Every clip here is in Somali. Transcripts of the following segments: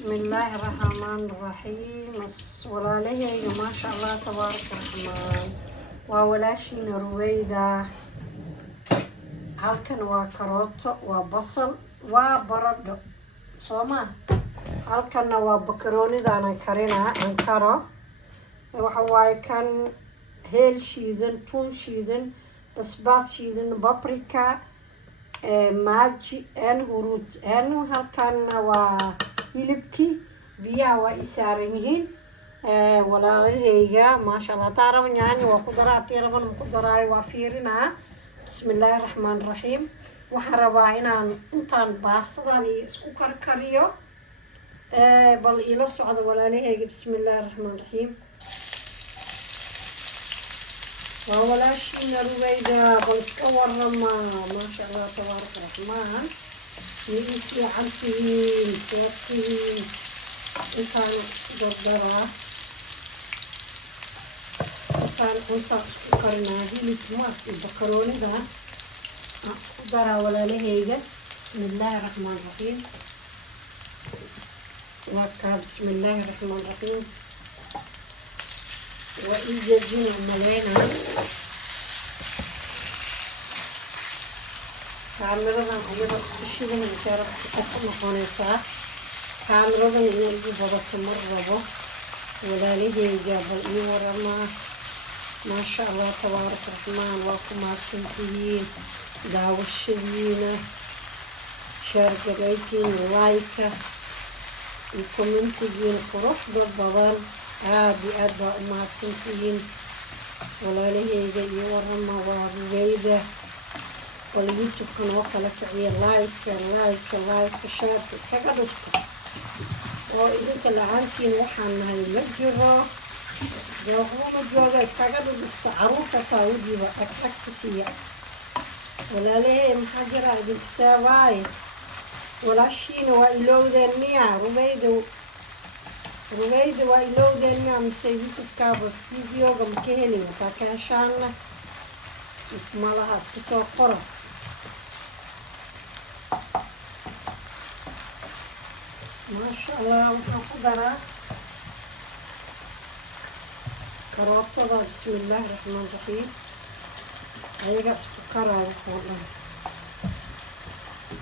بسم الله الرحمن الرحيم walaalahayga maasha allah tabaaraka raxmaan waa walaashiina ruweyda halkan waa karooto waa basal waa baradho sooma halkanna waa bakaroonidaanan karinaa aan karo waxa waaye kan heel shiidan tuun shiidan basbaas shiidan paprika maaji huruud halkanna waa hilibkii biyaha waa i saaran yihiin walaalahayga maasha allah haddaan rabo nyaanyo waa ku daraa haddii rabana ma ku daraayo waa fiirinaa bismi illaahi raxmaan raxiim waxaan rabaa inaan intaan baastadan iyo isku karkariyo bal ila socdo walaalahayga bismi illaahi raxmaan raxiim waa walaashiina ruweyda bal iska warama maasha allah tabaaraka raxmaan miyay fiican tihiin seebtihiin intaan dardaraa intaan isku karinaa hilibka maaragtay bakaroonida ku daraa walaalahayga bismi illaahi raxmaan raxiim laakaa bismi illaahi raxmaan raxiim waa ii jeedina maleynaa kaamiradan ayada iskushidan intaarabta ku noqonaysaa kaamiradan inay igu badato mar rabo walaalahayga bal ii waramaa maasha allah tabaaraka raxmaan waa ku mahadsantihiin daawashadiina shaargaraytiina layka iyo commentigiina quruxda badan aada iyo aad baa u mahadsantihiin walaalahayga ii warama waa ruweyda bal youtube-kan oo kala kiciya like shaarka iskaga dhufta oo idinka la-aantiin waxaan nahay ma jiro dooquma jooga iskaga dhudhufta caruurtasaa wajiba agtag ku siiya walaalahay maxaa jira idinkisaa waaye walaashiina waa ilowdeen miya rubeyda waa ilowdeen miya mise youtube-kaaba videoga ma ka helin wataa ka heshaanna malahaas kasoo qora maasha allah waxaan ku daraa karootada bismi illaahi raxmaan raxiim ayaga isku karaa waxoo dhan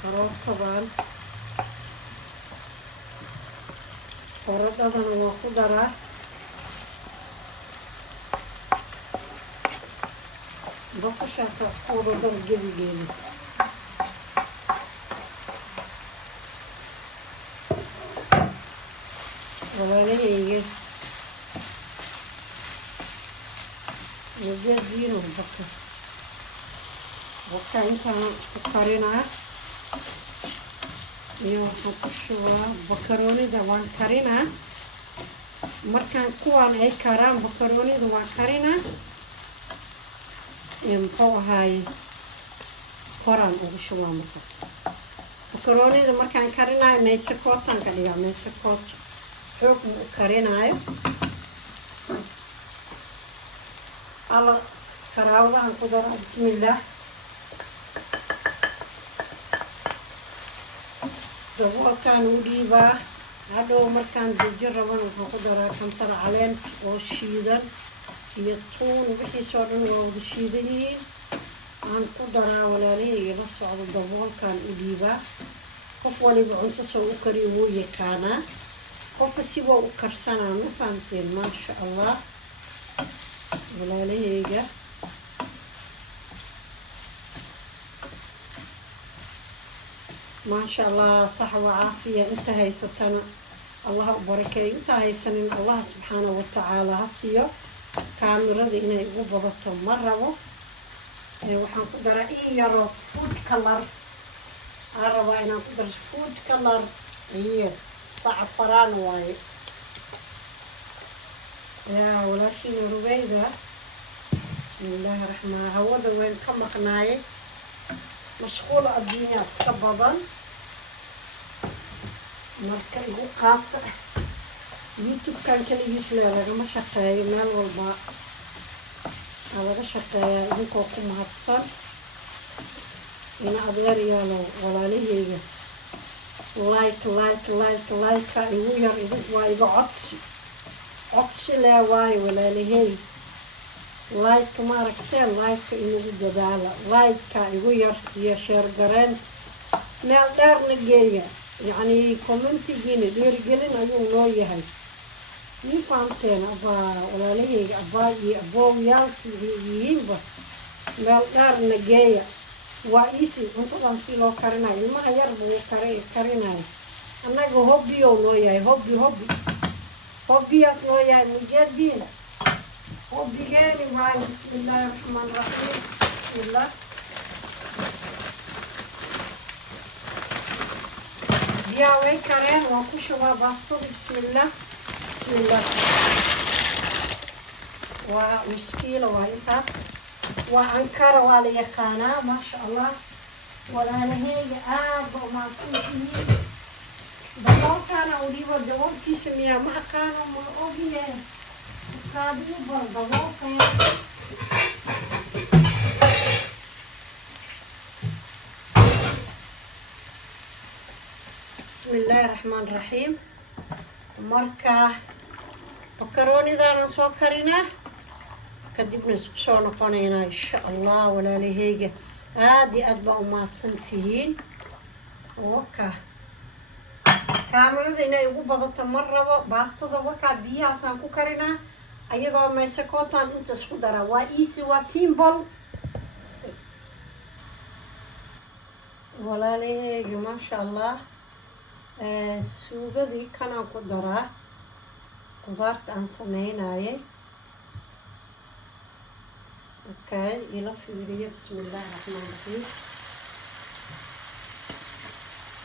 karootadan baradhadana waa ku daraa basashaaka isku wada dar gebigeena walaalahayga majeediino baka intaana isku karinaa iyo waxaan ku shubaa bakaroonida waan karinaa markaan kuwaan ay karaan bakaroonida waan karinaa muxuu ahaaye koraan ugu shubaa markaas bakaroonida markaan karinaayo meysakootaan ka dhigaa meysakoot xoog u karinaayo alla karaawadahan ku daraa bismillaah daboolkaan u dhiibaa hadhow markaan deji raban wuxuu ku daraa kamsar caleen oo shiidan iyo tuun wixiisoo dhan waa wada shiidan yihiin aan ku daraa walaalahayga la socdo daboolkaan u dhiibaa qof waliba cunto soo u kariyo wuu yaqaanaa qofka si waa u karsanaa ma fahamteen maasha allah walaalahayga maasha allah sax wa caafiya inta haysatana allah u barakeeyo inta haysanin allah subxaanahu watacaala ha siiyo kaamirada inay ugu badato ma rabo waxaan ku daraa in yaroo food color aan rabaa inaan ku daro food color iyo sacafaraan waaye yaa walaashiina rubeyda bismi illaahi raxmaan hawada wayn ka maqnaaye mashquul adduunyaa iska badan marka igu qaata youtube-kan kaligiisle lagama shaqeeyo meel walba aa laga shaqeeyaa idinkoo ku mahadsan ina adeeryaalo walaalahayga like igu yar idinku waa iga codsi lee waayo walaalahey like ma aragteen like inagu dadaala like igu yar iyo share gareen meel dheerna geeya yacni commentigiina dhiirigelin ayuu noo yahay mii fahamteen abaa walaalaheyga abaa iyo abowyaalkii yihiinba meel dheerna geeya waa easy cuntadan si loo karinayo ilmaha yar buu karinayo annaga hobbiyow noo yahay hobbiyaas noo yahay mujeediina hobbigeeni waayo bismillaahi raxmaan raxiim bismillah biyaa way kareen waan ku shubaa baastada bismillah waa muskiila waa intaas waa ankara waa la yaqaanaa maasha allah walaalaheyga aad ba umaadsantihiin daboolkaana udhibo daboolkiisa miyaa ma aqaano ma ogiye kaadiiba daboolkaya bismillaahi raxmaan raxiim marka makaroonidaanan soo karinaa kadibna isku soo noqonaynaa insha allah walaalaheyga aad iyo aad baa umahadsan tihiin waka kaamirada inay ugu badato ma rabo baastada wakaa biyahaasaan ku karinaa ayadoo meesha kootaan inta isku daraa waa easy waa simple walaalaheyga maasha allah suugadii kanaan ku daraa qudaarta aan sameynaaye okay ila fiiriyo bismillaahi raxmaan raxiim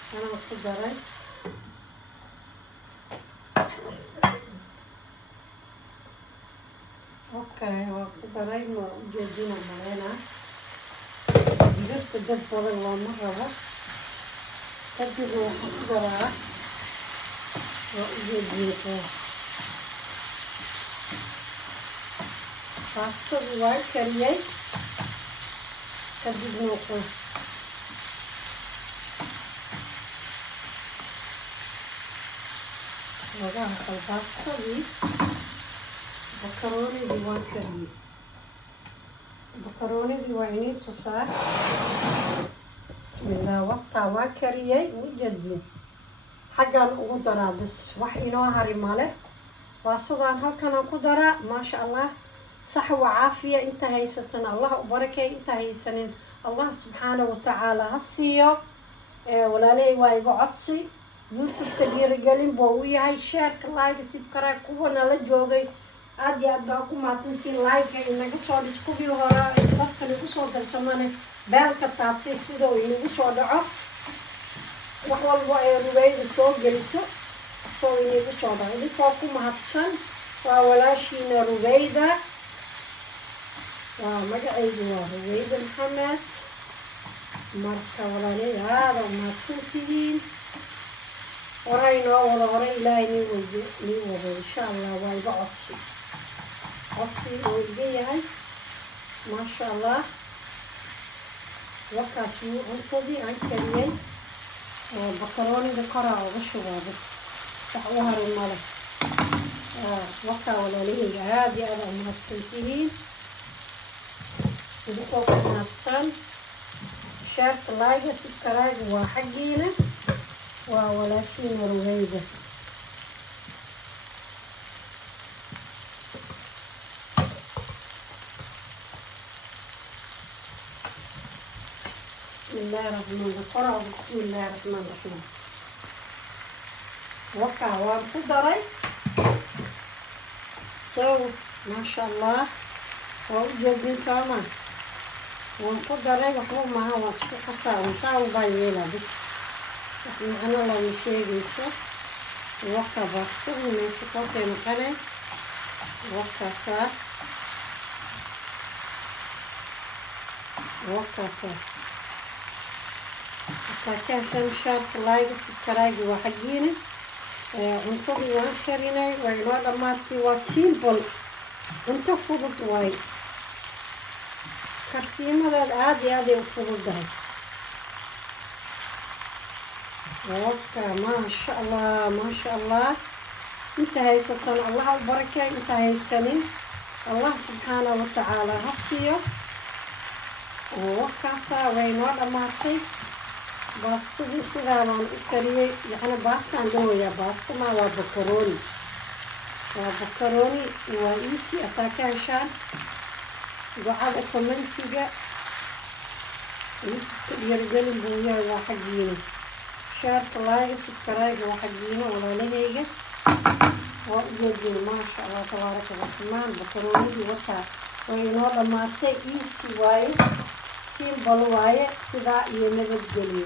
kanaan ku daray okay waa ku daray waa ujeedina maleynaa digirta dad badan looma rabo kadib waxaan ku daraa waa ujeedina baastadii waa kariyey kadibna wuxuu laga haqal baastadii makaroonidii waa kariyey makaroonidii waa inii tusaa bismillah waqtaa waa kariyey mujadin xaggaan ugu daraa bis wax inoo hari male baastadan halkanaan ku daraa maasha allah صح وعافية انت هيستنا الله وبركة انت هيسنين الله سبحانه وتعالى هسيو ولا لي وايقو عطسي يوتيوب كدير قلين بووية هاي شارك لايك سيبكراك كوانا لجوغي ادي ادباكو ما سنتين لايك انك صور اسكوبي وهراء اتبقى نقو صور درسماني بالك تابتي سيدو ينقو صور دعو وحوال روبيد صور جلسو صور ينقو صور دعو اللي فوقو مهتسن وولاشينا روبيدة ومجعيد ورويد محمد مركا ولاني هذا وماتسنتين ورينا ولا إلهي نيوه إن شاء الله وايبا عصي ويجي هاي ما شاء الله وكاسو انتظي عن كريين بكروني بقرع وبشوها بس تحوها الملك وكا ولاني هذه هذا وماتسنتين idinko ku mahadsan shaarka laayga sibkaraaga waa xaggiina waa walaashiina rugayda bismillaahi raxmaan qoraw bismillaahi raxmaan raxiim wakaa waan ku daray so maasha allah waa u jeedin sooma waan ku daray waxba maaha waa isku qasaa untaa ubaa yeelaa bis wax macno lama sheegayso waka baastada meesha kolkay maqane wakaasaa ataakaashan shaarka laayga sibkaraaga waa xaggiina cuntadii waan karinay waa inoo dhammaatay waa simple cunto fudud waay karsiimadeed aad iyo aad ay u fududahay وكا ما شاء الله ما شاء الله. انت هاي ستان الله البركة، انت هاي السنين الله سبحانه وتعالى هصيه. وكا ساوين ولا ماتي باستدي سيدان اكريه يعني باستا عندنا يا باستا ما هو بكروني وبكروني وإيسي أتاكاشان وعلى كومنتيجا يرجل بويا وحقينه شارك لايك سبسكرايب وحقينه ولا لهيجا ويجي ما شاء الله تبارك الرحمن بكروني وكا وينور لما تي إيسي واي سين بلواي سدا ينبت جلي